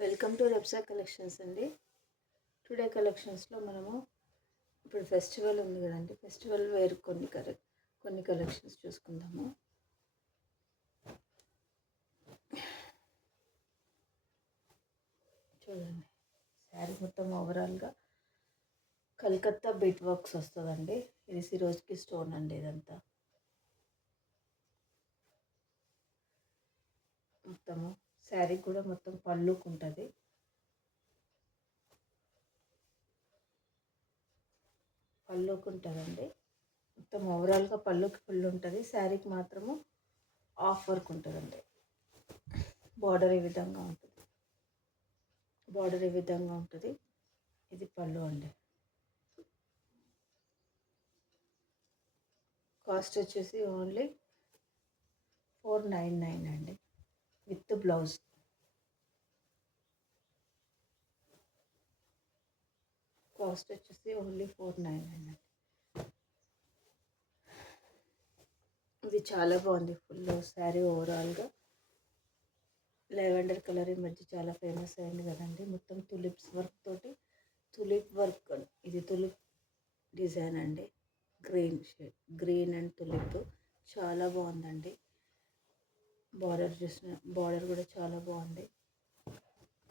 Welcome to రెప్సా collections అండి. Today కలెక్షన్స్లో మనము ఇప్పుడు ఫెస్టివల్ ఉంది కదండి, ఫెస్టివల్ వేర్ కొన్ని కలెక్షన్స్ చూసుకుందాము. చూడండి, శారీ మొత్తం ఓవరాల్గా కలకత్తా బిట్ వర్క్స్ వస్తుందండి. ఇది సిరోజ్కి స్టోన్ అండి. ఇదంతా మొత్తము శారీ కూడా మొత్తం పళ్ళుకు ఉంటుంది. పళ్ళుకు ఉంటుందండి. మొత్తం ఓవరాల్గా పళ్ళుకి ఫుల్ ఉంటుంది. శారీకి మాత్రము ఆఫ్ వర్క్ ఉంటుందండి. బార్డర్ ఈ విధంగా ఉంటుంది. ఇది పళ్ళు అండి. కాస్ట్ వచ్చేసి ఓన్లీ 499 అండి విత్ బ్లౌజ్. కాస్ట్ వచ్చేసి ఓన్లీ 499 అండి. ఇది చాలా బాగుంది. ఫుల్ శారీ ఓవరాల్గా లెవెండర్ కలర్ ఈ మధ్య చాలా ఫేమస్ అయింది కదండి. మొత్తం తులిప్స్ వర్క్ తోటి, తులిప్ వర్క్. ఇది తులిప్ డిజైన్ అండి. గ్రీన్ అండ్ తులిప్ చాలా బాగుందండి. బార్డర్ కూడా చాలా బాగుంది.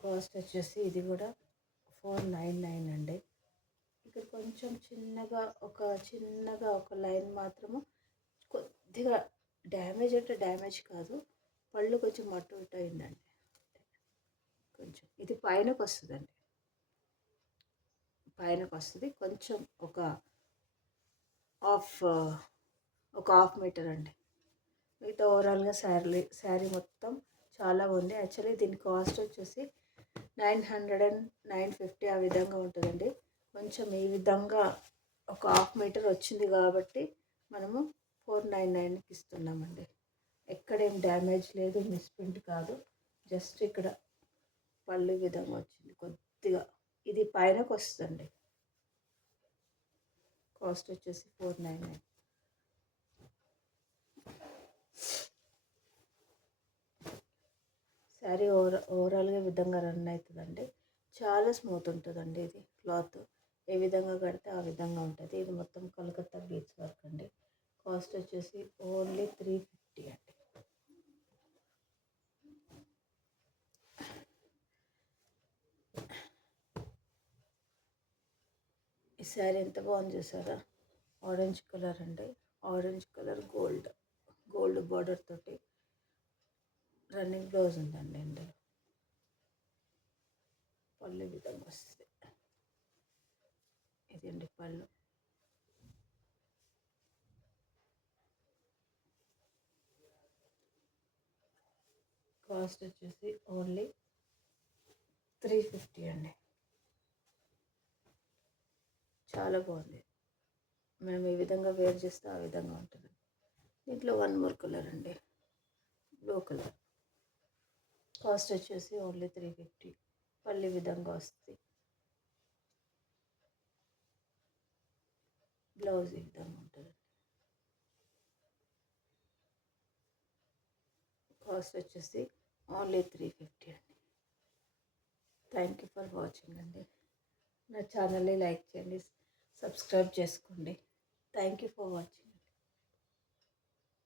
కాస్ట్ వచ్చేసి ఇది కూడా 499 అండి. ఇక్కడ కొంచెం చిన్నగా ఒక లైన్ మాత్రము కొద్దిగా డ్యామేజ్ అంటే డ్యామేజ్ కాదు, పళ్ళు కొంచెం అటు ఇటు అయిందండి. కొంచెం ఇది పైనకు వస్తుందండి. కొంచెం ఒక హాఫ్ మీటర్ అండి. మిగతా ఓవరాల్గా శారీ మొత్తం చాలా బాగుంది. యాక్చువల్లీ దీని కాస్ట్ వచ్చేసి 950 ఆ విధంగా ఉంటుందండి. కొంచెం ఈ విధంగా ఒక హాఫ్ మీటర్ వచ్చింది కాబట్టి మనము 499కి ఇస్తున్నామండి. ఎక్కడేం డ్యామేజ్ లేదు, మిస్ప్రింట్ కాదు. జస్ట్ ఇక్కడ పళ్ళు విధంగా వచ్చింది కొద్దిగా. ఇది పైనకు వస్తుందండి. కాస్ట్ వచ్చేసి 499. శారీ ఓవరాల్గా విధంగా రన్ అవుతుందండి. చాలా స్మూత్ ఉంటుందండి. ఇది క్లాత్ ఏ విధంగా కడితే ఆ విధంగా ఉంటుంది. ఇది మొత్తం కలకత్తా బీచ్ వర్క్ అండి. కాస్ట్ వచ్చేసి ఓన్లీ 350 అండి. ఈ శారీ ఎంత బాగుంది చూసారా. ఆరెంజ్ కలర్ అండి. ఆరెంజ్ కలర్ గోల్డ్ బార్డర్ తోటి రన్నింగ్ బ్లౌజ్ ఉందండి. ఇందులో పళ్ళు విధంగా వస్తుంది. ఇది అండి పళ్ళు. కాస్ట్ వచ్చేసి ఓన్లీ 350 అండి. చాలా బాగుంది. మనం ఏ విధంగా వేర్ చేస్తే ఆ విధంగా ఉంటుంది. దీంట్లో 1 మోర్ కలర్ అండి, బ్లూ కలర్. కాస్ట్ వచ్చేసి ఓన్లీ 350. పళ్ళు విధంగా వస్తుంది. బ్లౌజ్ ఈ విధంగా ఉంటుంది. కాస్ట్ వచ్చేసి ఓన్లీ 350 అండి. థ్యాంక్ యూ ఫర్ వాచింగ్ అండి. నా ఛానల్ని లైక్ చేయండి, సబ్స్క్రైబ్ చేసుకోండి. Thank you for watching.